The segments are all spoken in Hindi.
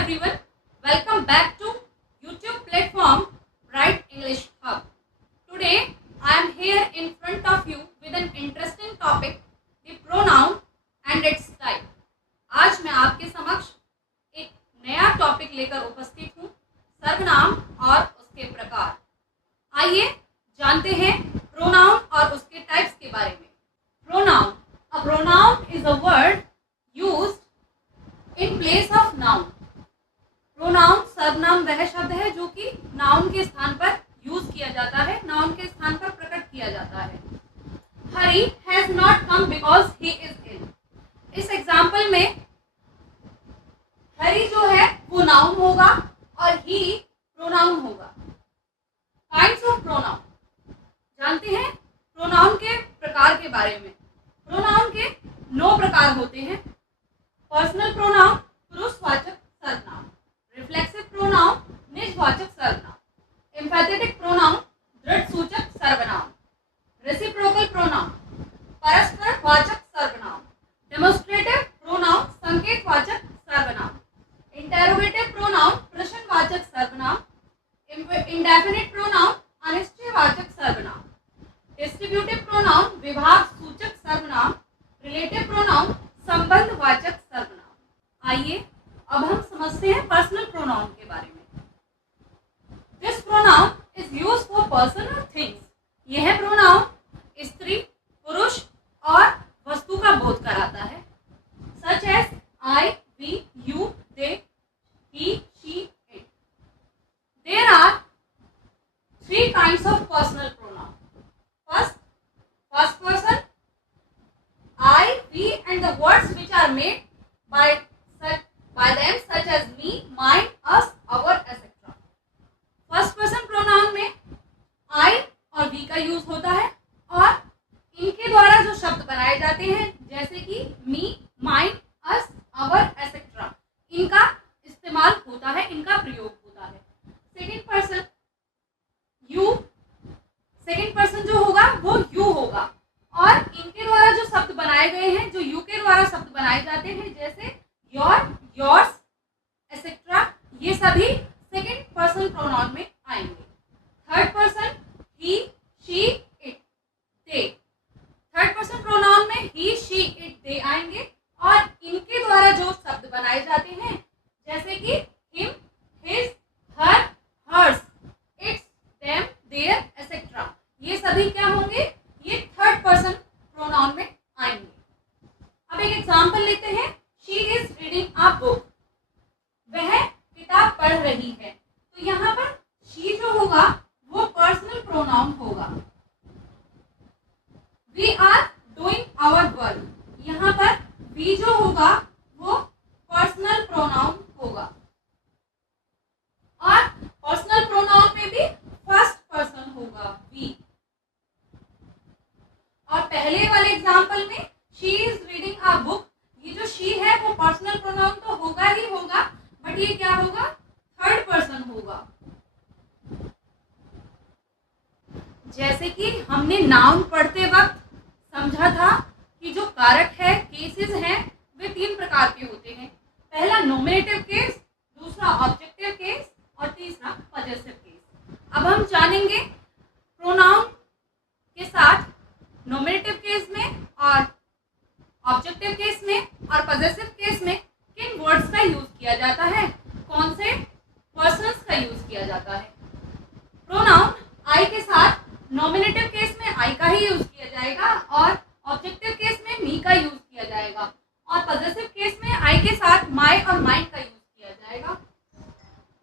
everyone, welcome back to YouTube platform Bright English Hub. Today I am here in front of you with an interesting topic, the pronoun and its type. आज मैं आपके समक्ष एक नया टॉपिक लेकर उपस्थित हूँ, सर्वनाम और उसके प्रकार। आइए जानते हैं प्रोनाउन और उसके टाइप्स के बारे में। Pronoun, a pronoun is a word used in place of noun. Pronoun सर्वनाम वह शब्द है जो कि नाउन के स्थान पर यूज किया जाता है, नाउन के स्थान पर प्रकट किया जाता है। Hari has not come because he is ill. इस एग्जाम्पल में हरी जो है वो नाउन होगा और ही प्रोनाउन होगा। काइंड्स ऑफ प्रोनाउन, जानते हैं प्रोनाउन के प्रकार के बारे में। प्रोनाउन के 9 प्रकार होते हैं। पर्सनल प्रोनाउन पुरुषवाचक सर्वनाम, रिफ्लेक्सिव प्रोनाउन निजवाचक सर्वनाम, एम्फैथेटिक प्रोनाउन दृढ़ सूचक सर्वनाम, रेसिप्रोकल प्रोनाउन परस्पर वाचक सर्वनाम, डेमोन्स्ट्रेटिव प्रोनाउन संकेतवाचक सर्वनाम, इंटेरोगेटिव प्रोनाउन प्रश्नवाचक सर्वनाम, इंडेफिनिट प्रोनाउन अनिश्चयवाचक सर्वनाम, डिस्ट्रीब्यूटिव प्रोनाउन विभाग सूचक सर्वनाम, रिलेटिव प्रोनाउन संबंधवाचक सर्वनाम। आइए अब हम समझते हैं पर्सनल प्रोनाउन के बारे में। This pronoun is used for person और थिंग्स। यह प्रोनाउन स्त्री, पुरुष और वस्तु का बोध कराता है। Such as I, we, you, they, he, she, it. There are 3 kinds of personal pronoun. First person, I, we, and the words which are made by them such as me, mine, us, our, etc. First person pronoun में I और we का यूज होता है और इनके द्वारा जो शब्द बनाए जाते हैं जैसे कि me, mine, us, our, etc. इनका इस्तेमाल होता है, इनका प्रयोग होता है। Second person you, second person जो होगा वो you होगा और इनके द्वारा जो शब्द बनाए गए हैं, जो यू के द्वारा शब्द बनाए जाते हैं जैसे योर, योर्स, एसेट्रा, ये सभी सेकंड पर्सन प्रोनाउन में आएंगे। Third person he, she, it, they. Third person pronoun में ही, शी, इट, दे आएंगे और इनके द्वारा जो शब्द बनाए जाते हैं जैसे कि him, his, her, hers, its, them, their, etcetera, ये सभी क्या होंगे? ये थर्ड पर्सन प्रोनाउन में आएंगे। अब एक एग्जांपल लेते हैं। She is reading a book. वह किताब पढ़ रही है। तो यहाँ पर शी जो होगा वो पर्सनल प्रोनाउन होगा। We are doing our work. यहाँ पर वी जो होगा वो पर्सनल प्रोनाउन होगा और पर्सनल प्रोनाउन में भी फर्स्ट पर्सन होगा वी। और पहले वाले एग्जांपल में she is reading a book, ये जो शी है वो पर्सनल प्रोनाउन तो होगा ही होगा, बट ये क्या होगा? थर्ड पर्सन होगा। जैसे कि हमने नाउन पढ़ते वक्त समझा था कि जो कारक है, केसेस हैं, वे 3 प्रकार के होते हैं। पहला नॉमिनेटिव केस, दूसरा ऑब्जेक्टिव केस और तीसरा पजेसिव केस। अब हम जानेंगे प्रोनाउन के साथ नॉमिनेटिव केस में और ऑब्जेक्टिव केस में और पजेसिव केस में किन वर्ड्स का यूज किया जाता है, कौन से पर्सन्स का यूज किया जाता है। प्रोनाउन आई के साथ नॉमिनेटिव केस में आई का ही यूज किया जाएगा और ऑब्जेक्टिव केस में मी का यूज किया जाएगा और पजेसिव केस में आई के साथ माई और माइन का यूज किया जाएगा।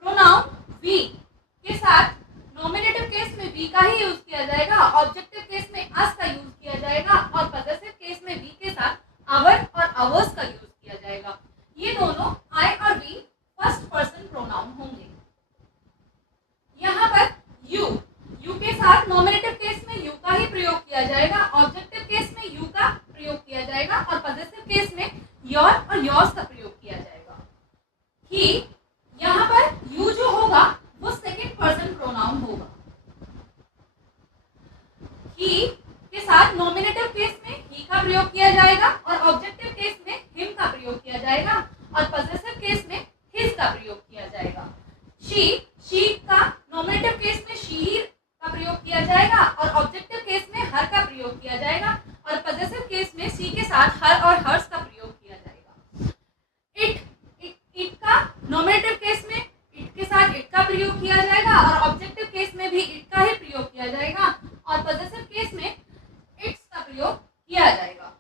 प्रोनाउन वी के साथ नॉमिनेटिव केस में वी का ही यूज किया जाएगा, ऑब्जेक्टिव केस में अस का यूज किया जाएगा और पजेसिव केस में वी के साथ आवर और अवर्स का यूज किया जाएगा। ये दोनों आई और वी फर्स्ट पर्सन प्रोनाउन होंगे। यहाँ पर यू, यू के साथ नॉमिनेटिव केस में यू का ही प्रयोग किया जाएगा, ऑब्जेक्टिव केस में यू का प्रयोग किया जाएगा और पजेसिव केस में योर और योर्स का प्रयोग किया जाएगा। ही, यहाँ पर यू जो होगा वो सेकंड पर्सन प्रोनाउन होगा। ही के साथ नॉमिनेटिव केस में ही का प्रयोग किया जाएगा और ऑब्जेक्टिव केस में हिम का प्रयोग किया जाएगा और पजेसिव केस में हिज का प्रयोग शी का नॉमिनेटिव केस में शी का प्रयोग किया जाएगा और ऑब्जेक्टिव केस में हर का प्रयोग किया जाएगा और पजेसिव केस में सी के साथ हर और हर्स का प्रयोग किया जाएगा। इट का नॉमिनेटिव केस में इट के साथ इट का प्रयोग किया जाएगा और ऑब्जेक्टिव केस में भी इट का ही प्रयोग किया जाएगा और पजेसिव केस में इट्स का प्रयोग किया जाएगा।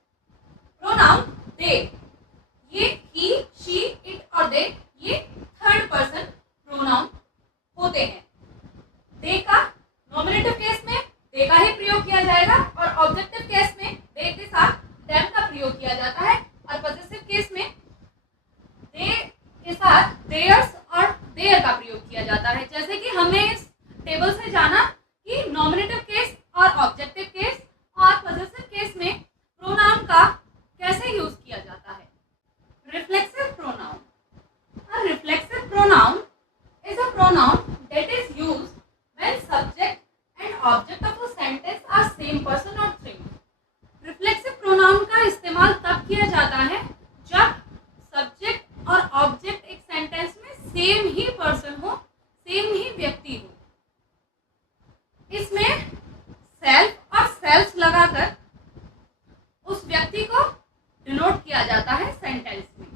प्रोनाउन दे, ये ही, शी, इट और दे ये थर्ड पर्सन प्रोनाउन होते हैं। दे का नॉमिनेटिव केस में दे का ही प्रयोग किया जाएगा और ऑब्जेक्टिव केस में दे के साथ देम का प्रयोग किया जाता है और पजेसिव केस में दे के साथ देयर्स और देयर का प्रयोग किया जाता है। जैसे कि हमने इस टेबल से जाना कि नॉमिनेटिव केस और ऑब्जेक्टिव केस और पजेसिव केस में प्रोनाउन का कैसे यूज किया जाता है। Reflexive pronoun, a reflexive pronoun is a pronoun that is used when subject and object of a sentence are same person or thing. Reflexive pronoun का इस्तेमाल तब किया जाता है जब सब्जेक्ट और ऑब्जेक्ट एक सेंटेंस में सेम ही पर्सन हो, सेम ही व्यक्ति हो। इसमें सेल्फ और सेल्फ लगाकर उस व्यक्ति को डिनोट किया जाता है सेंटेंस में।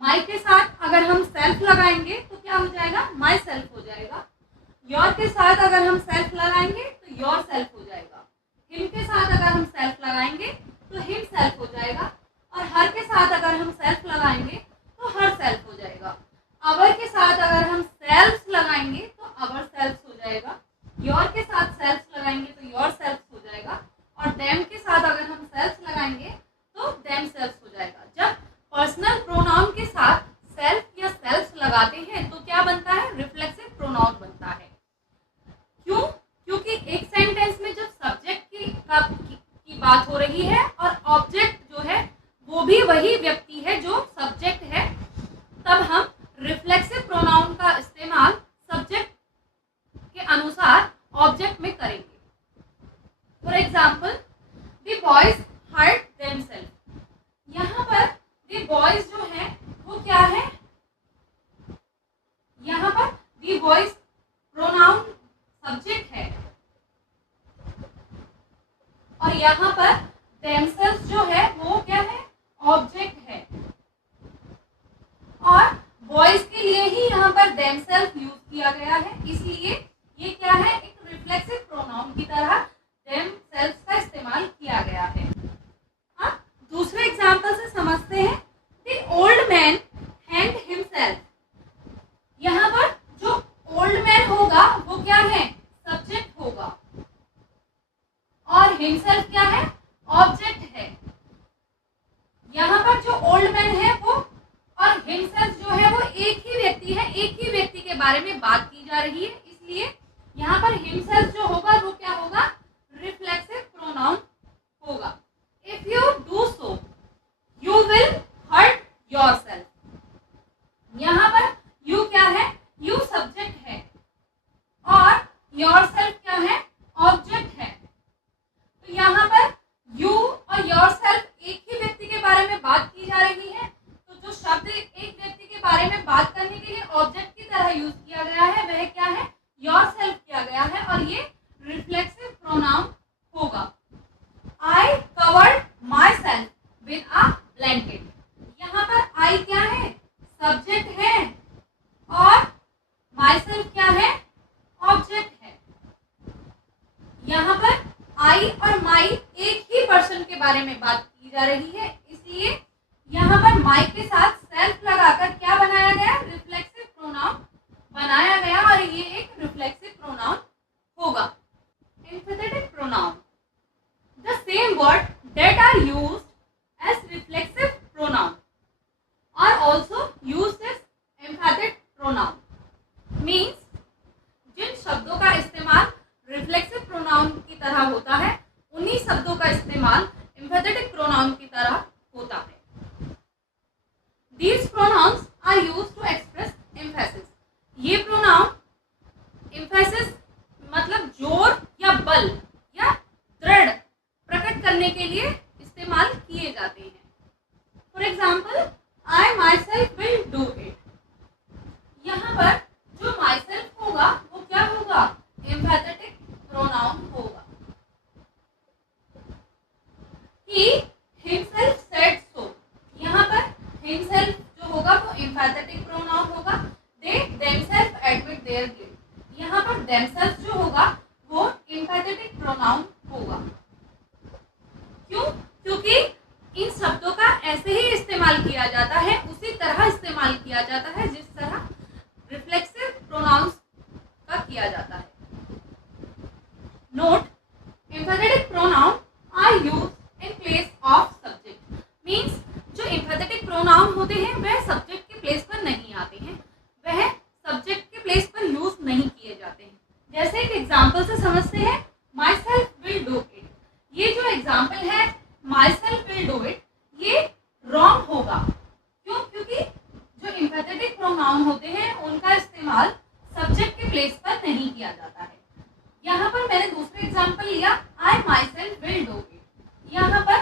माई के साथ अगर हम सेल्फ लगाएंगे तो क्या हो जाएगा, माई सेल्फ हो जाएगा। योर के साथ अगर हम सेल्फ लगाएंगे तो योर सेल्फ हो जाएगा। हिम के साथ अगर हम सेल्फ लगाएंगे तो हिम सेल्फ हो जाएगा और हर के साथ अगर हम सेल्फ लगाएंगे तो हर सेल्फ हो जाएगा। अवर के साथ अगर हम सेल्फ लगाएंगे तो अवर सेल्फ हो जाएगा। योर के साथ सेल्फ लगाएंगे तो योर सेल्फ हो जाएगा और देम के साथ अगर हम सेल्फ लगाएंगे तो देम सेल्फ हो जाएगा। जब पर्सनल प्रोनाउन के साथ सेल्फ या सेल्फ लगाते हैं तो क्या बनता है, रिफ्लेक्सिव प्रोनाउन बनता है। क्यों? क्योंकि एक सेंटेंस में जब सब्जेक्ट की बात हो रही है और ऑब्जेक्ट जो है वो भी वही व्यक्ति है जो सब्जेक्ट है, तब हम रिफ्लेक्सिव प्रोनाउन का इस्तेमाल सब्जेक्ट के अनुसार ऑब्जेक्ट में करेंगे। For example, the boys hurt themselves. यहाँ पर द बॉयज जो है वो क्या है, यहाँ पर द बॉयज प्रोनाउन सब्जेक्ट है और यहाँ पर देमसेल्फ जो है वो क्या है, ऑब्जेक्ट है। और बॉयज के लिए ही यहाँ पर देमसेल्फ यूज किया गया है, इसलिए ये क्या है, एक रिफ्लेक्सिव प्रोनाउन की तरह देमसेल्फ का इस्तेमाल किया गया है। अब दूसरे एग्जाम्पल से समझते हैं। The old man hanged himself. यहाँ पर जो ओल्ड मैन होगा वो क्या है, सब्जेक्ट होगा और हिमसेल्फ क्या है, ऑब्जेक्ट है। यहाँ पर जो ओल्ड मैन है वो और हिमसेल्फ जो है वो एक ही व्यक्ति है, एक ही व्यक्ति के बारे में बात की जा रही है, इसलिए यहाँ पर हिमसेल्फ जो होगा वो क्या होगा, रिफ्लेक्सिव प्रोनाउन होगा। If you do so you will hurt yourself. यहाँ पर यू क्या है, यू सब्जेक्ट है और योरसेल्फ क्या है, ऑब्जेक्ट है। तो यहाँ पर यू और योरसेल्फ एक ही व्यक्ति के बारे में बात की जा रही है, तो जो शब्द एक व्यक्ति के बारे में बात करने के लिए ऑब्जेक्ट की तरह यूज किया गया है वह क्या है, योरसेल्फ किया गया है और ये रिफ्लेक्सिव प्रोनाउन होगा। I covered my self with a blanket. यहाँ पर आई क्या है, सब्जेक्ट है और माई सेल्फ क्या है, ऑब्जेक्ट है। यहाँ पर आई और माई एक ही पर्सन के बारे में बात की जा रही है, इसलिए यहाँ पर माई के साथ सेल्फ लगाकर क्या बनाया गया, रिफ्लेक्सिव प्रोनाउन बनाया गया और ये एक रिफ्लेक्सिव प्रोनाउन होगा। Emphatic pronoun, the same word that are used as reflexive pronoun are also used as emphatic pronoun. Means जिन शब्दों का इस्तेमाल रिफ्लेक्सिव प्रोनाउन की तरह होता है उन्हीं शब्दों का इस्तेमाल एम्फेथेटिक प्रोनाउन की तरह होता है। These pronouns are used to express emphasis. ये प्रोनाउन emphasis मतलब जोर या बल या दृढ़ प्रकट करने के लिए इस्तेमाल किए जाते हैं। For example, I myself will do it. यहाँ प्रोनाउन होगा, they themselves admit their guilt. यहाँ पर देमसेल्फ जो होगा वो एम्पैथेटिक प्रोनाउन होगा। क्यों? क्योंकि इन शब्दों का ऐसे ही इस्तेमाल किया जाता है, उसी तरह इस्तेमाल किया जाता है जिस तरह रिफ्लेक्सिव प्रोनाउंस का किया जाता है। Note, empathetic pronoun are used in place of subject. Means जो एम्पैथेटिक प्रोनाउन होते हैं वह सब्जेक्ट के प्लेस पर नहीं आते हैं, वह सब्जेक्ट के प्लेस पर यूज नहीं किए जाते हैं। जैसे एक एग्जांपल से समझते हैं, my self will do it. ये जो एग्जांपल है my self will do it, ये रॉन्ग होगा। क्यों? क्योंकि जो एम्पैथेटिक प्रोनाउन होते हैं उनका इस्तेमाल सब्जेक्ट के प्लेस पर नहीं किया जाता है। यहाँ पर मैंने दूसरा एग्जांपल लिया, I myself will do it. यहाँ पर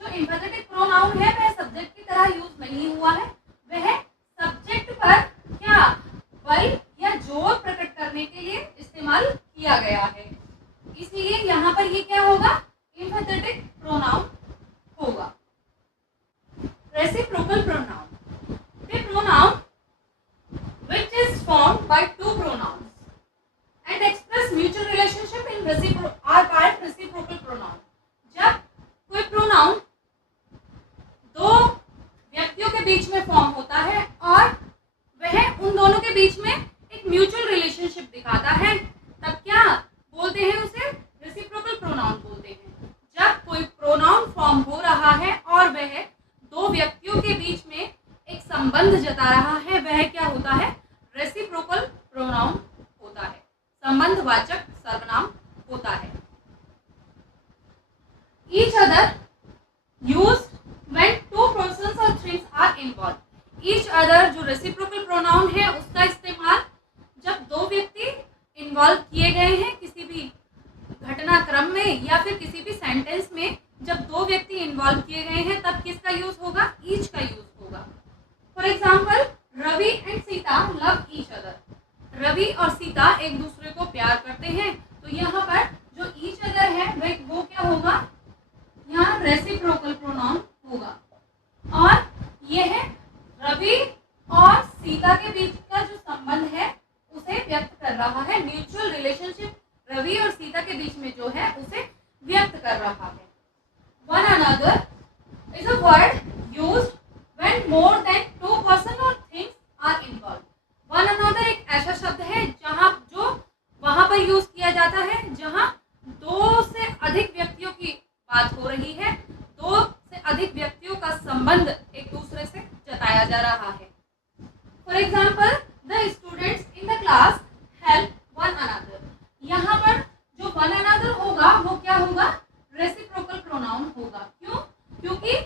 जो एम्पैथेटिक प्रोनाउन है वह सब्जेक्ट की तरह यूज नहीं हुआ है, वह सब्जेक्ट पर क्या बल या जोर प्रकट करने के लिए इस्तेमाल किया गया है, इसलिए यहाँ पर ये क्या होगा, एम्पैथेटिक प्रोनाउन होगा। Reciprocal pronoun, the pronoun which is formed by two pronouns and express mutual relationship in are called reciprocal pronoun। जब कोई प्रोनाउन दो व्यक्तियों के बीच में फॉर्म होता है और वह उन दोनों के बीच में एक म्यूचुअल रिलेशनशिप दिखाता है, तब क्या बोलते हैं, उसे रेसिप्रोकल प्रोनाउन बोलते हैं। जब कोई प्रोनाउन फॉर्म हो रहा है और वह दो व्यक्तियों के बीच में एक संबंध जता रहा है, वह क्या होता है, रेसिप्रोकल प्रोनाउन होता है, संबंधवाचक सर्वनाम होता है। Each other used when two persons और things are involve. Each other जो रेसिप्रोकल प्रोनाउन है उसका इस्तेमाल जब दो व्यक्ति इन्वॉल्व किए गए हैं किसी भी घटनाक्रम में या फिर किसी भी सेंटेंस में, जब दो व्यक्ति इन्वॉल्व किए गए हैं तब किसका यूज होगा, ईच का यूज होगा। For example, Ravi and Sita love each other. Ravi और सीता एक दूसरे को प्यार करते हैं, तो यहाँ पर जो ईच अदर है वो क्या होगा, यहाँ रेसिप्रोकल प्रोनाउन होगा। और यह रवि और सीता के बीच का जो संबंध है उसे व्यक्त कर रहा है, म्यूचुअल रिलेशनशिप रवि और सीता के बीच में जो है उसे व्यक्त कर रहा है। One another is a word used when more than two person और things are involve. One another एक ऐसा शब्द है जहाँ जो वहां पर यूज किया जाता है जहाँ दो से अधिक व्यक्तियों की बात हो रही है, दो से अधिक व्यक्तियों का संबंध एक दूसरे से जताया जा रहा है। For example, the students in the class help one another. यहाँ पर जो वन अनदर होगा वो क्या होगा, रेसिप्रोकल प्रोनाउन होगा। क्यों? क्योंकि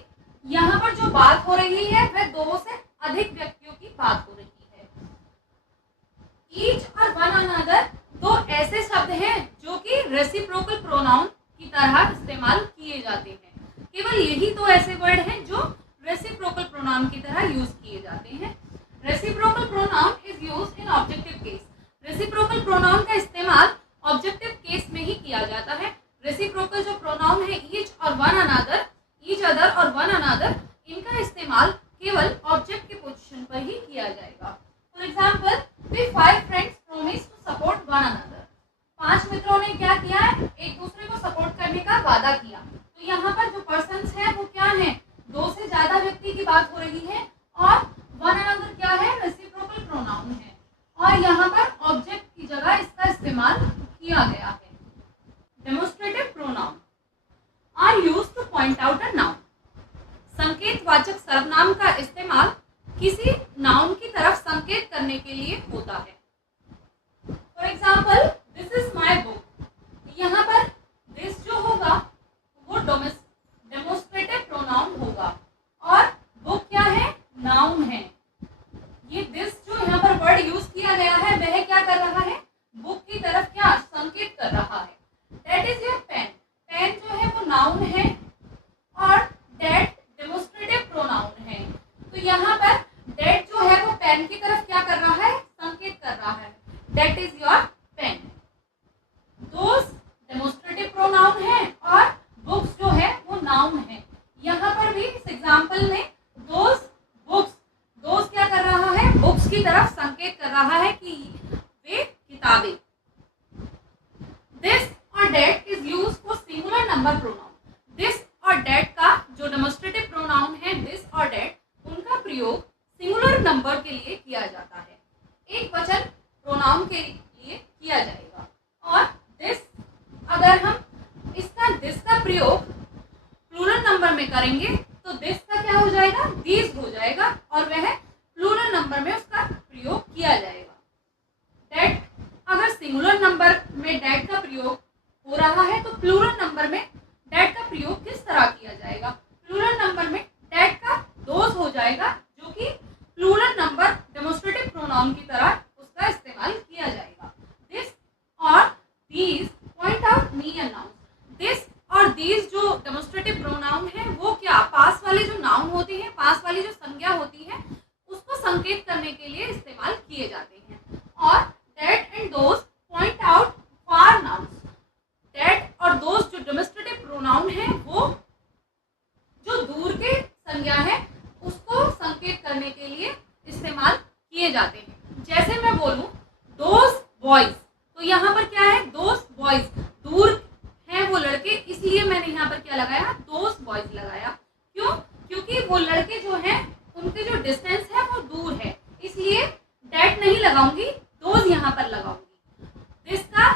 यहाँ पर जो बात हो रही है वह दो से अधिक व्यक्तियों की बात हो रही है। ईच और वन अनदर दो ऐसे शब्द हैं जो कि रेसिप्रोकल प्रोनाउन की तरह इस्तेमाल किए जाते हैं। केवल यही तो ऐसे वर्ड हैं जो रेसिप्रोकल प्रोनाउन की तरह यूज किए जाते हैं। Reciprocal pronoun is used in objective case. Reciprocal pronoun का इस्तेमाल ऑब्जेक्टिव केस में ही किया जाता है। रेसिप्रोकल जो प्रोनाउन है ईच और वन अनदर, ईच अदर और वन अनदर, इनका इस्तेमाल केवल ऑब्जेक्ट के पोजीशन पर ही किया जाएगा। For example, we 5 friends promise to support one another. 5 मित्रों ने क्या किया है, एक दूसरे को सपोर्ट करने का वादा किया। तो यहाँ पर जो पर्सन्स है वो क्या है, दो से ज्यादा व्यक्ति की बात हो रही है और वन अनदर क्या है, रेसिप्रोकल प्रोनाउन है और यहाँ पर ऑब्जेक्ट की जगह इसका इस्तेमाल किया गया है। Demonstrative pronoun are used to point out a noun. संकेतवाचक सर्वनाम का इस्तेमाल किसी नाउन की तरफ संकेत करने के लिए होता है। For example, this is my book. यहाँ पर दिस जो होगा वो डेमोन्स्ट्रेटिव प्रोनाउन होगा और बुक क्या है, नाउन है। ये दिस जो यहाँ पर वर्ड यूज किया गया है वह क्या कर रहा है, बुक की तरफ क्या संकेत कर रहा है। That is your pen. Pen जो है वो नाउन है और दैट डेमोन्स्ट्रेटिव प्रोनाउन है। तो यहाँ पर दैट जो है वो पेन की तरफ क्या कर रहा है, संकेत कर रहा है। That is your pen. Those demonstrative pronoun है और बुक्स जो है वो नाउन है। यहाँ पर भी इस एग्जाम्पल में दोस बुक्स, दोस क्या कर रहा है, बुक्स उसकी तरफ संकेत कर रहा है कि वे किताबें। दिस और that is use for singular number pronoun. This और डेट का जो डेमोस्ट्रेटिव प्रोनाउन है दिस और डेट, उनका प्रयोग सिंगुलर नंबर के लिए किया जाता है, एक वचन प्रोनाउन के लिए किया जाएगा। और दिस, अगर हम इसका दिस का प्रयोग प्लूरल नंबर में करेंगे तो दिस का क्या हो जाएगा, दीज हो जाएगा, और वह प्लूरल नंबर में उसका प्रयोग किया जाएगा। डेट, अगर सिंगुलर नंबर में डेट का प्रयोग हो रहा है तो प्लूरल नंबर में डेट का प्रयोग किस तरह किया जाएगा? प्लूरल नंबर में डेट का दोज हो जाएगा, जो कि प्लूरल नंबर डेमोस्ट्रेटिव प्रोनाउन की तरह उसका इस्तेमाल किया जाएगा। दिस और these point out me and noun. This और दीज जो डेमोस्ट्रेटिव प्रोनाउन है वो क्या, पास वाले जो नाउन होते हैं, पास वाली जो संज्ञा होती है, उसको संकेत करने के लिए इस्तेमाल किए जाते हैं। और that and those point out far nouns. That और दोज जो डेमोस्ट्रेटिव प्रोनाउन है वो जो दूर के संज्ञा है उसको संकेत करने के लिए इस्तेमाल किए जाते हैं। जैसे मैं बोलूं दोज बॉयज, तो यहाँ पर क्या है, दोज बॉयज, दूर हैं वो लड़के, इसलिए मैंने यहाँ पर क्या लगाया, दोज बॉयज लगाया। क्यों? क्योंकि वो लड़के जो हैं उनके जो डिस्टेंस है वो दूर है, इसलिए डेट नहीं लगाऊंगी, दोज यहाँ पर लगाऊंगी। दिस का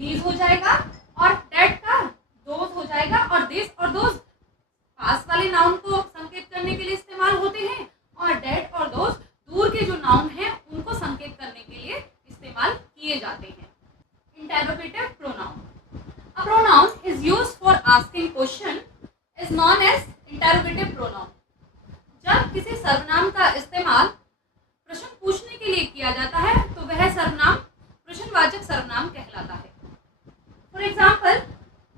दीज हो जाएगा और डेट का दोज हो जाएगा। और दिस और दोज पास वाले नाउन को संकेत करने के लिए इस्तेमाल होते हैं, और डेट और दोज दूर के जो नाउन हैं उनको संकेत करने के लिए इस्तेमाल किए जाते हैं। Interrogative pronoun. A pronoun is used for asking question is known as interrogative pronoun. जब किसी सर्वनाम का इस्तेमाल प्रश्न पूछने के लिए किया जाता है तो वह सर्वनाम प्रश्नवाचक सर्वनाम कहलाता है। For example,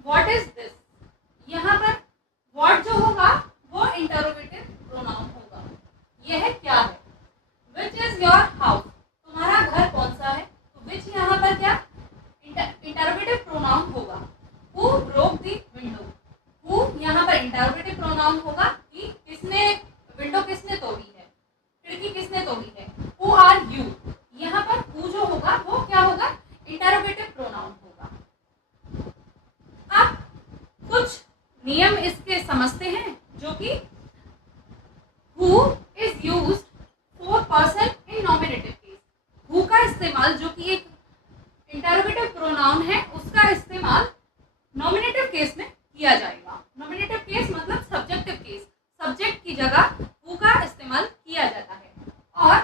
what is this, यहाँ पर व्हाट जो होगा वो इंटरोगेटिव प्रोनाउन होगा, यह क्या है। विच इज योर हाउस, तुम्हारा घर कौन सा है, तो विच यहाँ पर क्या इंटरोगेटिव प्रोनाउन होगा। Who broke the window, who यहाँ पर इंटरोगेटिव प्रोनाउन होगा कि किसने, विंडो किसने तोड़ी है, खिड़की किसने तोड़ी है। हु आर यू, यहाँ पर हु जो होगा वो क्या होगा, इंटरोगेटिव प्रोनाउन होगा। आप कुछ नियम इसके समझते हैं, जो कि who is used for person in nominative case. Who का इस्तेमाल, जो कि एक इंटरोगेटिव प्रोनाउन है, उसका इस्तेमाल नॉमिनेटिव केस में किया जाएगा। नॉमिनेटिव केस मतलब सब्जेक्टिव केस, सब्जेक्ट की जगह हु का इस्तेमाल किया जाता है। और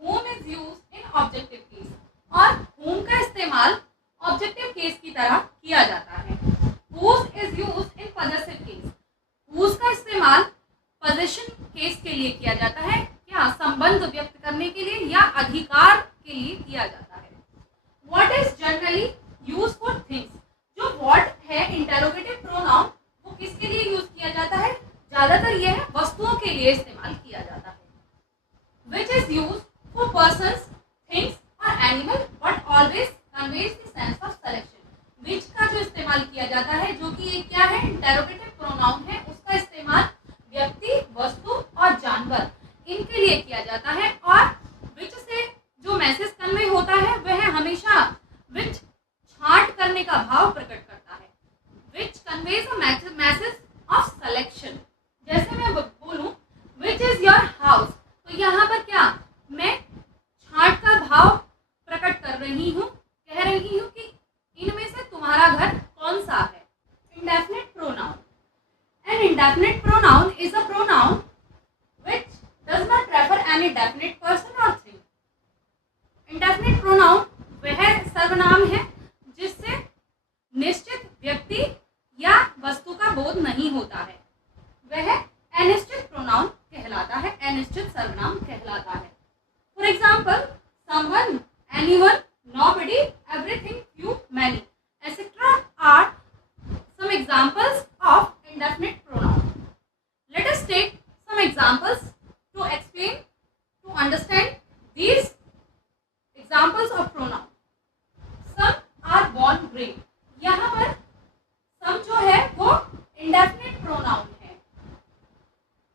whom is used in objective case, और whom का इस्तेमाल ऑब्जेक्टिव केस की तरह किया जाता है। whose is used in possessive case, whose का इस्तेमाल पोजेशन केस के लिए किया जाता है, क्या संबंध व्यक्त करने के लिए या अधिकार के लिए किया जाता है। What is generally used for things, जो what है इंटरोगेटिव प्रोनाउन वो किसके लिए यूज किया जाता है, ज्यादातर यह वस्तुओं के लिए इस्तेमाल किया जाता है। Which is used for persons, things or animal but always conveys the sense of selection. Which का जो इस्तेमाल किया जाता है, जो कि ये क्या है, इंटरोगेटिव प्रोनाउन है, उसका इस्तेमाल व्यक्ति, वस्तु और जानवर इनके लिए किया जाता है। और which से जो मैसेज कन्वे होता है वह हमेशा विच छांट करने का भाव प्रकट करता है। Which conveys a message of selection. जैसे मैं बोलूं विच इज योर हाउस, तो यहाँ पर क्या मैं छांट का भाव प्रकट कर रही हूँ, कह रही हूँ कि इनमें से तुम्हारा घर कौन सा है। Indefinite pronoun. An indefinite pronoun is a pronoun which does not refer any definite person और थिंग। इंडेफिनिट प्रोनाउन वह सर्वनाम है जिससे निश्चित व्यक्ति या वस्तु का बोध नहीं होता है, वह अनिश्चित प्रोनाउन कहलाता है, अनिश्चित सर्वनाम कहलाता है। For example, someone, anyone, nobody, everything, few, many, etcetera are some examples of indefinite pronoun. Let us take some examples to explain, to understand these examples of pronoun. Some are born brave. यहाँ पर some जो है वो indefinite pronoun है।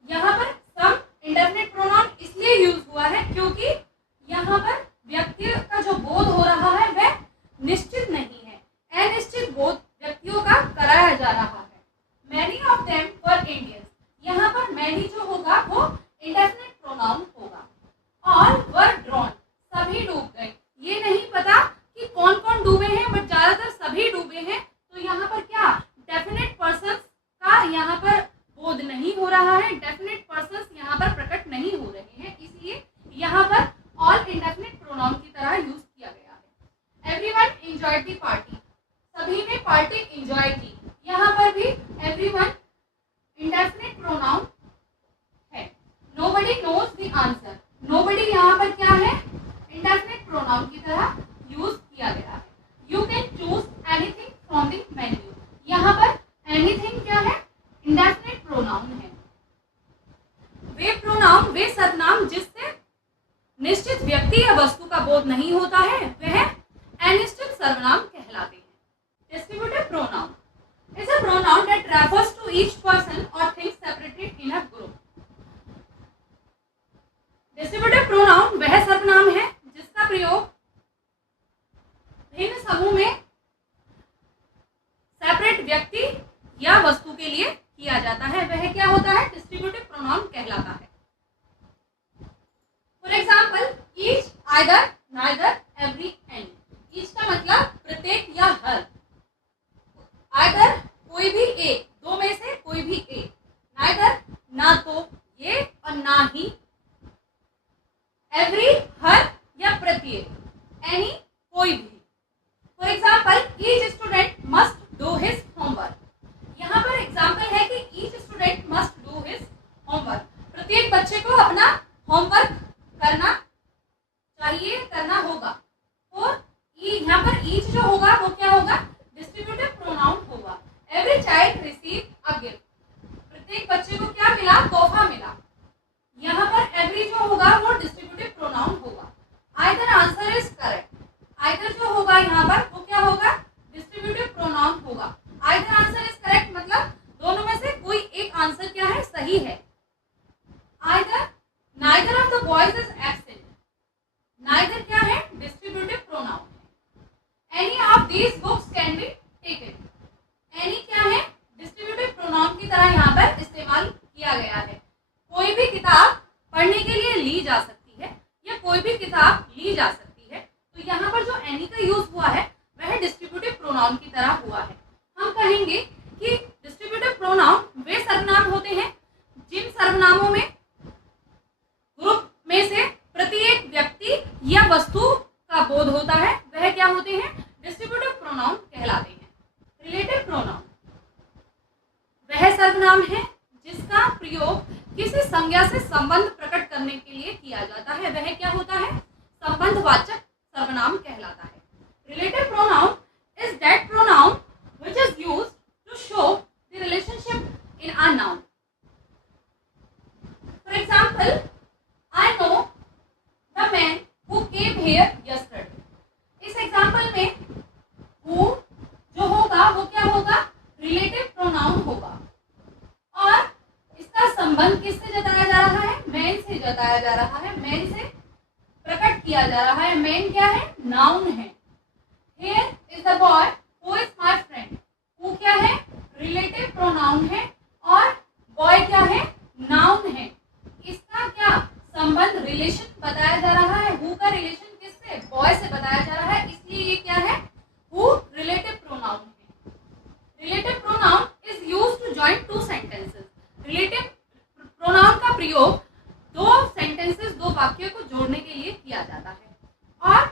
यहाँ पर some indefinite pronoun इसलिए यूज हुआ है क्योंकि एंजॉयड द पार्टी, सभी ने पार्टी एंजॉय की। यहाँ पर भी एवरीवन इंडेफिनिट प्रोनाउन है। Nobody knows the answer, nobody यहाँ पर क्या है, इंडेफिनिट प्रोनाउन की तरह यूज किया गया है। You can choose anything from the menu, यहाँ पर एनीथिंग क्या है, इंडेफिनिट प्रोनाउन है। वे प्रोनाउन, वे सर्वनाम जिससे निश्चित व्यक्ति या वस्तु का बोध नहीं होता है वह अनिश्चित सर्वनाम कहलाते हैं। Distributive pronoun is a pronoun that refers to each person or thing separated in a group. Distributive pronoun वह सर्वनाम है जिसका प्रयोग भिन्न समूह में सेपरेट व्यक्ति या वस्तु के लिए किया जाता है, वह क्या होता है, डिस्ट्रीब्यूटिव प्रोनाउन कहलाता है। For example each, either, neither, every, any. Each का मतलब प्रत्येक या हर, आइदर कोई भी एक, दो में से कोई भी एक, नाइदर ना तो ये और ना ही, एवरी हर या प्रत्येक, एनी कोई भी। For example each student must do his homework, यहाँ पर एग्जाम्पल है कि each student must do his homework, प्रत्येक बच्चे को अपना होमवर्क करना चाहिए, करना होगा। तो यहाँ पर ईच जो होगा वो क्या होगा, डिस्ट्रीब्यूटिव प्रोनाउन होगा। Every child receive a gift, प्रत्येक बच्चे को क्या मिला, तोहफा मिला। यहाँ पर एवरी जो होगा वो डिस्ट्रीब्यूटिव प्रोनाउन होगा। Either answer is correct, either जो होगा यहाँ पर वो क्या होगा, डिस्ट्रीब्यूटिव प्रोनाउन होगा। आइदर आंसर इज करेक्ट मतलब दोनों में से कोई एक आंसर क्या है, सही है। Either, neither of the boys is absent, neither क्या है, डिस्ट्रीब्यूटिव प्रोनाउन है। Any of these books can be taken, any क्या है, डिस्ट्रीब्यूटिव प्रोनाउन की तरह यहाँ पर इस्तेमाल किया गया है। कोई भी किताब पढ़ने के लिए ली जा सकती है या कोई भी किताब ली जा सकती है, तो यहाँ पर जो एनी का यूज हुआ है वह डिस्ट्रीब्यूटिव प्रोनाउन की तरह हुआ है। हम कहेंगे कि डिस्ट्रीब्यूटिव प्रोनाउन वे सर्वनाम होते हैं जिन सर्वनामों में ग्रुप में से प्रत्येक व्यक्ति या वस्तु का बोध होता है, वह क्या होते हैं, डिस्ट्रीब्यूटिव प्रोनाउन कहलाते हैं। रिलेटिव प्रोनाउन वह सर्वनाम है जिसका प्रयोग किसी संज्ञा से संबंध प्रकट करने के लिए किया जाता है, वह क्या होता है, संबंधवाचक सर्वनाम कहलाता है। Relative pronoun is that pronoun which is used to show the relationship in a noun. For example, I know the man who came here yesterday. इस एग्जाम्पल में who जो होगा वो क्या होगा, रिलेटिव प्रोनाउन होगा और इसका संबंध किससे जताया जा रहा है, मैन से जताया जा रहा है, मैन से प्रकट किया जा रहा है। मैन क्या है, नाउन है। Here is the boy who is my friend, who क्या है, रिलेटिव प्रोनाउन है और बॉय क्या है, नाउन है। इसका क्या संबंध, रिलेशन बताया जा रहा है। हु का रिलेशन किससे, बॉय से बताया जा रहा है, इसलिए ये क्या है, हु रिलेटिव प्रोनाउन है। Relative pronoun is used to join two sentences, relative pronoun का प्रयोग दो सेंटेंसेस, दो वाक्यों को जोड़ने के लिए किया जाता है और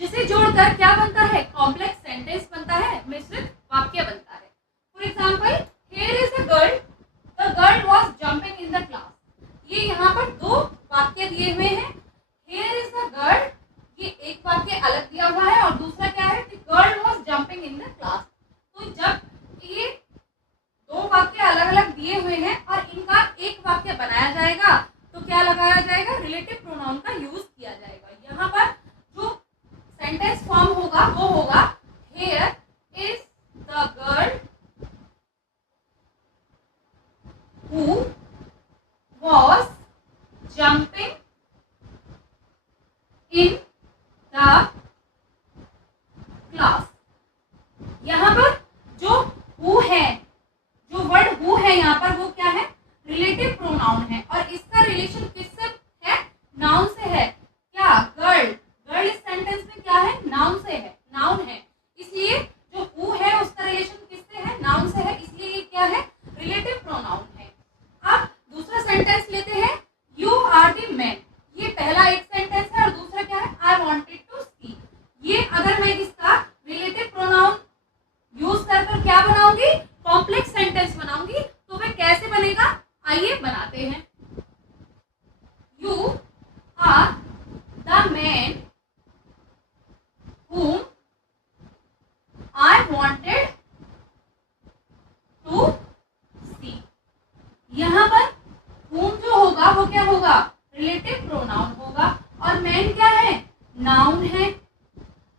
जिसे जोड़कर क्या बनता है, कॉम्प्लेक्स सेंटेंस बनता है, मिश्रित वाक्य बनता है। For example here is a girl, the girl was jumping in the class. ये यहाँ पर दो वाक्य दिए हुए हैं। हियर इज द गर्ल, ये एक वाक्य अलग दिया हुआ है और दूसरा क्या है, the girl was jumping in the class. तो जब ये दो वाक्य अलग अलग दिए हुए हैं और इनका एक वाक्य बनाया जाएगा तो क्या लगाया जाएगा, रिलेटिव प्रोनाउन का यूज किया जाएगा। यहाँ पर जो सेंटेंस फॉर्म होगा वो होगा here is the girl who was jumping in the class. यहाँ पर जो हु है, जो वर्ड हु है यहाँ पर वो क्या है, रिलेटिव प्रोनाउन है और इसका रिलेशन किससे है, नाउन से है। क्या, गर्ल, गर्ल इस सेंटेंस में क्या है, नाउन से है, नाउन है, इसलिए जो हु है उसका रिलेशन किससे है, नाउन से है, इसलिए ये क्या है, रिलेटिव प्रोनाउन है। अब दूसरा सेंटेंस लेते हैं, यू आर द मैन। ये पहला एक सेंटेंस है और दूसरा क्या है, नाउन है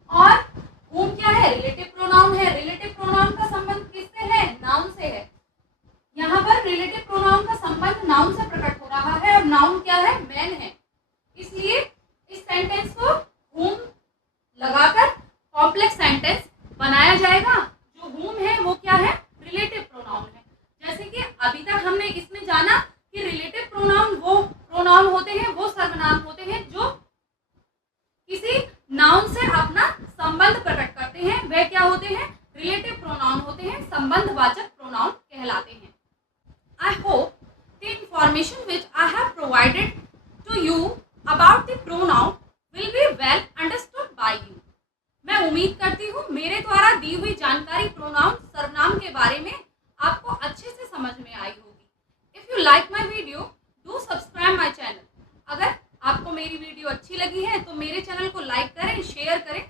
और whom क्या है, रिलेटिव प्रोनाउन है। रिलेटिव प्रोनाउन का संबंध किससे है, नाउन से है। यहाँ पर रिलेटिव प्रोनाउन का संबंध नाउन से प्रकट हो रहा है और नाउन क्या है, मैन है। इसलिए इस सेंटेंस को whom लगाकर कॉम्प्लेक्स सेंटेंस बनाया जाएगा। जो whom है वो क्या है, रिलेटिव प्रोनाउन है। जैसे कि अभी तक हमने इसमें जाना कि रिलेटिव प्रोनाउन वो प्रोनाउन होते हैं, वो सर्वनाम होते हैं जो किसी नाउन से अपना संबंध प्रकट करते हैं। वे क्या होते हैं, रिलेटिव प्रोनाउन होते हैं, संबंधवाचक प्रोनाउन कहलाते हैं। I hope the information which I have provided to you about the pronoun will be well understood by you. मैं उम्मीद करती हूँ मेरे द्वारा दी हुई जानकारी प्रोनाउन सर्वनाम के बारे में आपको अच्छे से समझ में आई होगी। If you like my video, do subscribe my channel. अगर आपको मेरी वीडियो अच्छी लगी है तो मेरे चैनल को लाइक करें, शेयर करें